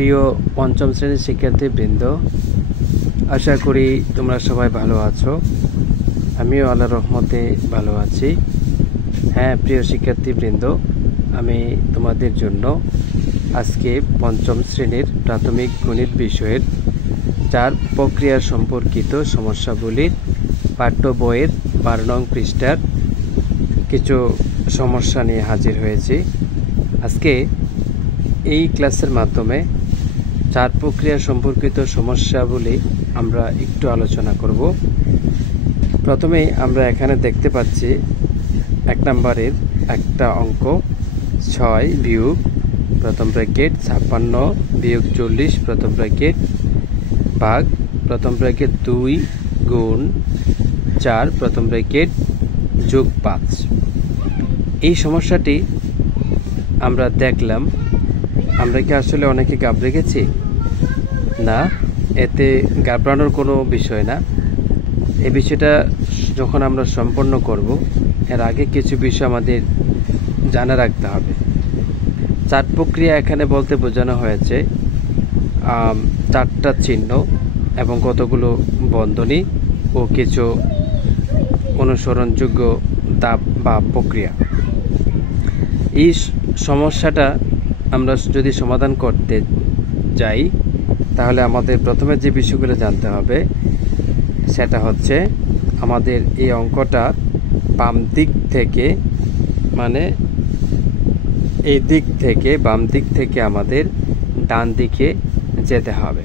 প্রিয় পঞ্চম শ্রেণীর শিক্ষার্থীবৃন্দ, আশা করি তোমরা সবাই ভালো আছো। আমিও আল্লাহর রহমতে ভালো আছি। হ্যাঁ প্রিয় শিক্ষার্থীবৃন্দ, আমি তোমাদের জন্য আজকে পঞ্চম শ্রেণীর প্রাথমিক গণিত বিষয়ের 4 প্রক্রিয়া সম্পর্কিত সমস্যাগুলির পাঠ্য বইয়ের 12 নং পৃষ্ঠার কিছু সমস্যা নিয়ে হাজির হয়েছি। আজকে এই ক্লাসের মাধ্যমে 4 প্রক্রিয়া সম্পর্কিত সমস্যাগুলি আমরা একটু আলোচনা করব। প্রথমেই আমরা এখানে দেখতে পাচ্ছি 1 নম্বরের একটা অঙ্ক 6 বিয়োগ প্রথম ব্র্যাকেট 56 বিয়োগ 40 প্রথম ব্র্যাকেট ভাগ প্রথম ব্র্যাকেট 2 গুণ 4 প্রথম ব্র্যাকেট যোগ 5। এই সমস্যাটি আমরা দেখলাম। আমরা কি আসলে অনেকে ঘাবড়ে গেছি? না, এতে ঘাবড়ানোর কোনো বিষয় না। এই বিষয়টা যখন আমরা সম্পন্ন করব, এর আগে কিছু বিষয় আমাদের জানা রাখতে হবে। 4 প্রক্রিয়া এখানে বলতে বোঝানো হয়েছে 4টা চিহ্ন এবং কতগুলো বন্ধনী ও কিছু অনুসরণযোগ্য ধাপ বা প্রক্রিয়া। এই সমস্যাটা আমরা যদি সমাধান করতে যাই, তাহলে আমাদের প্রথমে যে বিষয়গুলো জানতে হবে সেটা হচ্ছে আমাদের এই অঙ্কটা বাম দিক থেকে, মানে এই দিক থেকে বাম দিক থেকে আমাদের ডান দিকে যেতে হবে।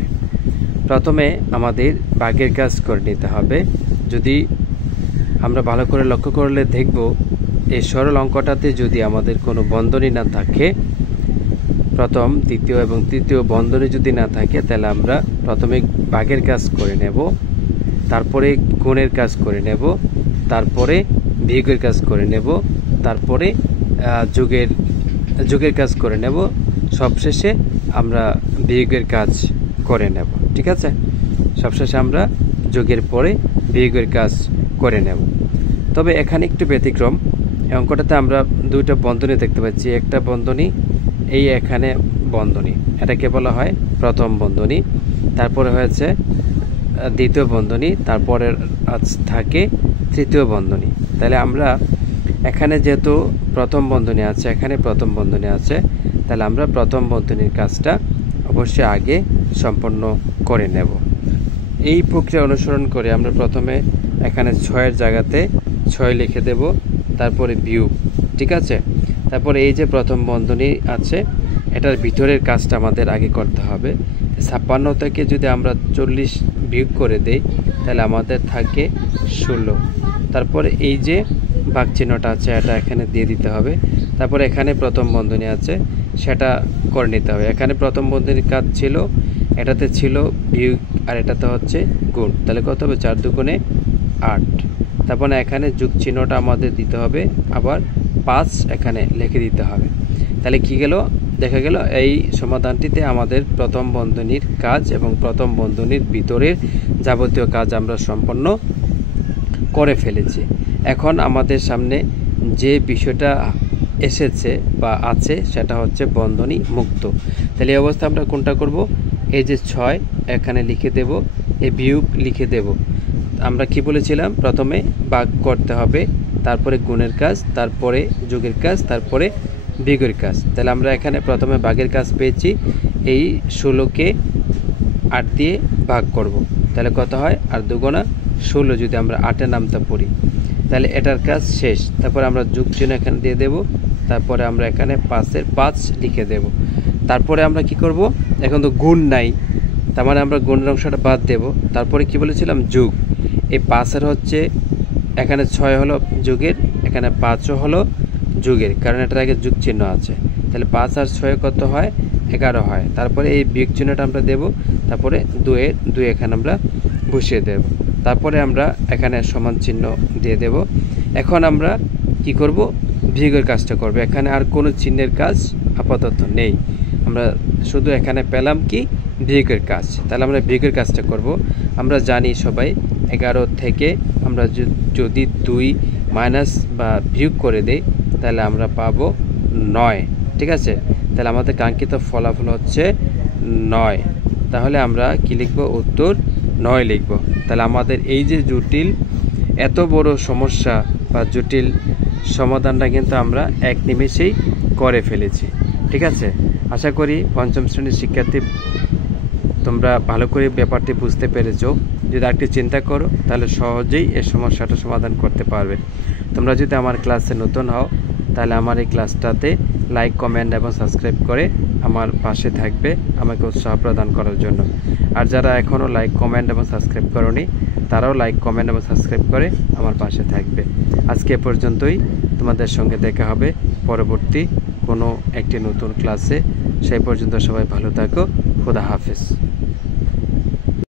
প্রথমে আমাদের ভাগের কাজ করে নিতে হবে। যদি আমরা ভালো করে লক্ষ্য করলে দেখব, এই সরল অঙ্কটাতে যদি আমাদের কোনো বন্ধনী না থাকে, প্রথম দ্বিতীয় এবং তৃতীয় বন্ধনী যদি না থাকে, তাহলে আমরা প্রথমে ভাগের কাজ করে নেব, তারপরে গুণের কাজ করে নেব, তারপরে বিয়োগের কাজ করে নেব, তারপরে যোগের কাজ করে নেব, সবশেষে আমরা বিয়োগের কাজ করে নেব। ঠিক আছে, সবশেষে আমরা যোগের পরে বিয়োগের কাজ করে নেব। তবে এখানে একটু ব্যতিক্রম। এই অঙ্কটাতে আমরা 2টা বন্ধনী দেখতে পাচ্ছি। একটা বন্ধনী এই এখানে বন্ধনী, এটাকে বলা হয় প্রথম বন্ধনী, তারপরে হয়েছে দ্বিতীয় বন্ধনী, তারপরে থাকে তৃতীয় বন্ধনী। তাহলে আমরা এখানে যেহেতু প্রথম বন্ধনী আছে, এখানে প্রথম বন্ধনী আছে, তাহলে আমরা প্রথম বন্ধনীর কাজটা অবশ্যই আগে সম্পন্ন করে নেব। এই প্রক্রিয়া অনুসরণ করে আমরা প্রথমে এখানে 6-এর জায়গাতে 6 লিখে দেব, তারপরে বিয়োগ। ঠিক আছে, তারপরে এই যে প্রথম বন্ধনী আছে, এটার ভিতরের কাজটা আমাদের আগে করতে হবে। 56 থেকে যদি আমরা 40 বিয়োগ করে দেই, তাহলে আমাদের থাকে 16। তারপরে এই যে ভাগ চিহ্নটা আছে, এটা এখানে দিয়ে দিতে হবে। তারপরে এখানে প্রথম বন্ধনী আছে, সেটা করে নিতে হবে। এখানে প্রথম বন্ধনীর কাজ ছিল, এটাতে ছিল বিয়োগ আর এটাতে হচ্ছে গুণ। তাহলে কত হবে? 4 দুগুণে 8। তারপরে এখানে যোগ চিহ্নটা আমাদের দিতে হবে, আবার 5 এখানে লিখে দিতে হবে। তাহলে কি গেল? দেখা গেল এই সমাধানটিতে আমাদের প্রথম বন্ধনীর কাজ এবং প্রথম বন্ধনীর ভিতরের যাবতীয় কাজ আমরা সম্পন্ন করে ফেলেছি। এখন আমাদের সামনে যে বিষয়টা এসেছে বা আছে, সেটা হচ্ছে বন্ধনী মুক্ত। তাহলে এই অবস্থা আমরা কোনটা করব? এই যে 6 এখানে লিখে দেব, এই বিয়োগ লিখে দেব। আমরা কি বলেছিলাম? প্রথমে ভাগ করতে হবে, তারপরে গুণের কাজ, তারপরে যোগের কাজ, তারপরে বিয়োগের কাজ। তাহলে আমরা এখানে প্রথমে ভাগের কাজ পেয়েছি। এই 16কে 8 দিয়ে ভাগ করব, তাহলে কত হয়? আর দুগুণা 16 যদি আমরা 8-এর নামটা পড়ি, তাহলে এটার কাজ শেষ। তারপরে আমরা যোগ চিহ্ন এখানে দিয়ে দেব, তারপরে আমরা এখানে 5-এর 5 লিখে দেব। তারপরে আমরা কি করব? এখন তো গুণ নাই, তার মানে আমরা গুণের অংশটা বাদ দেব। তারপরে কি বলেছিলাম? যোগ। এই 5-এর হচ্ছে এখানে 6 হলো যোগের, এখানে 5ও হলো যোগের, কারণ এটার আগে যোগ চিহ্ন আছে। তাহলে 5 আর 6 কত হয়? 11 হয়। তারপরে এই বিয়োগ চিহ্নটা আমরা দেব, তারপরে 2 এখানে আমরা বসিয়ে দেব। তারপরে আমরা এখানে সমান চিহ্ন দিয়ে দেব। এখন আমরা কি করব? বিয়োগের কাজটা করব। এখানে আর কোনো চিহ্নের কাজ আপাতত নেই, আমরা শুধু এখানে পেলাম কি? বিয়োগের কাজ। তাহলে আমরা বিয়োগের কাজটা করব। আমরা জানি সবাই 11 থেকে আমরা যদি 2 মাইনাস বা বিয়োগ করে দেই, তাহলে আমরা পাবো 9। ঠিক আছে, তাহলে আমাদের কাঙ্ক্ষিত ফলাফল হচ্ছে 9, তাহলে আমরা কি লিখব? উত্তর 9 লিখব। তাহলে আমাদের এই যে জটিল এত বড় সমস্যা বা জটিল সমাধানটা কিন্তু আমরা এক নিমেষেই করে ফেলেছি। ঠিক আছে, আশা করি পঞ্চম শ্রেণীর শিক্ষার্থী তোমরা ভালো করে ব্যাপারটি বুঝতে পেরেছো। যদি একটু চিন্তা করো তাহলে সহজেই এই সমস্যাটা সমাধান করতে পারবে। তোমরা যদি আমার ক্লাসে নতুন হও তাহলে আমার এই ক্লাসটাতে লাইক, কমেন্ট এবং সাবস্ক্রাইব করে আমার পাশে থাকবে আমাকে উৎসাহ প্রদান করার জন্য। আর যারা এখনও লাইক, কমেন্ট এবং সাবস্ক্রাইব করোনি তারাও লাইক, কমেন্ট এবং সাবস্ক্রাইব করে আমার পাশে থাকবে। আজকে এ পর্যন্তই। তোমাদের সঙ্গে দেখা হবে পরবর্তী কোনো একটি নতুন ক্লাসে। সেই পর্যন্ত সবাই ভালো থাকো। খোদা হাফেজ।